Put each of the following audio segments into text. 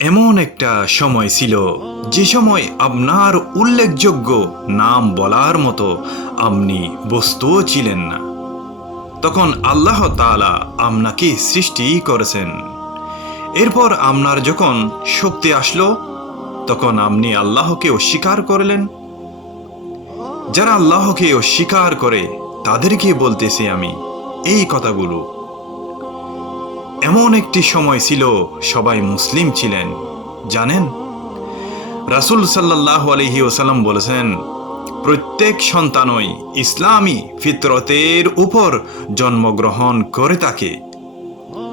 এমন একটা সময় ছিল যে সময় আপনার উল্লেখযোগ্য নাম বলার মতো আপনি বস্তুও ছিলেন না। তখন আল্লাহ তাআলা আপনাকে সৃষ্টি করেছেন। এরপর আপনার যখন শক্তি আসলো তখন আপনি আল্লাহকে অস্বীকার করলেন। যারা আল্লাহকে অস্বীকার করে তাদেরকে বলতেছি আমি এই কথাগুলো। এমন একটি সময় ছিল সবাই মুসলিম ছিলেন, জানেন? রাসূল সাল্লাল্লাহু আলাইহি ওয়াসাল্লাম বলেছেন, প্রত্যেক সন্তানই ইসলামী ফিতরতের উপর জন্মগ্রহণ করে থাকে।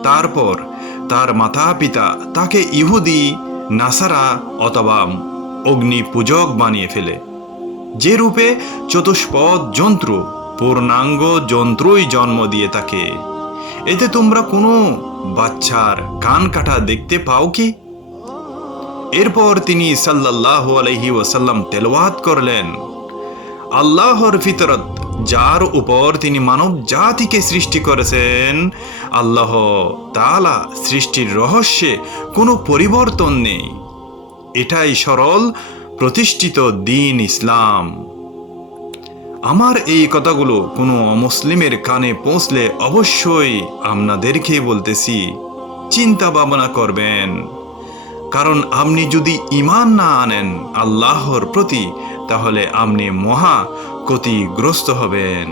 তারপর তার মাতা পিতা তাকে ইহুদি, নাসারা অথবা অগ্নি পূজক বানিয়ে ফেলে। যে রূপে চতুষ্পদ জন্তু পূর্ণাঙ্গ জন্তুই জন্ম দিয়ে থাকে। এতে তোমরা কোনো বাচ্চার কান কাটা দেখতে পাও কি? এরপর তিনি সাল্লাল্লাহু আলাইহি ওয়াসাল্লাম তেলাওয়াত করলেন, আল্লাহর ফিতরত যার উপর তিনি মানব জাতিকে সৃষ্টি করেছেন, আল্লাহ তাআলা সৃষ্টির রহস্যে কোনো পরিবর্তন নেই। এটাই সরল প্রতিষ্ঠিত দ্বীন ইসলাম। আমার এই কথাগুলো কোনো অমুসলিমের কানে পৌঁছলে অবশ্যই আপনাদেরকে বলতেছি, চিন্তা ভাবনা করবেন। কারণ আপনি যদি ঈমান না আনেন আল্লাহর প্রতি, তাহলে আপনি মহা ক্ষতিগ্রস্ত হবেন।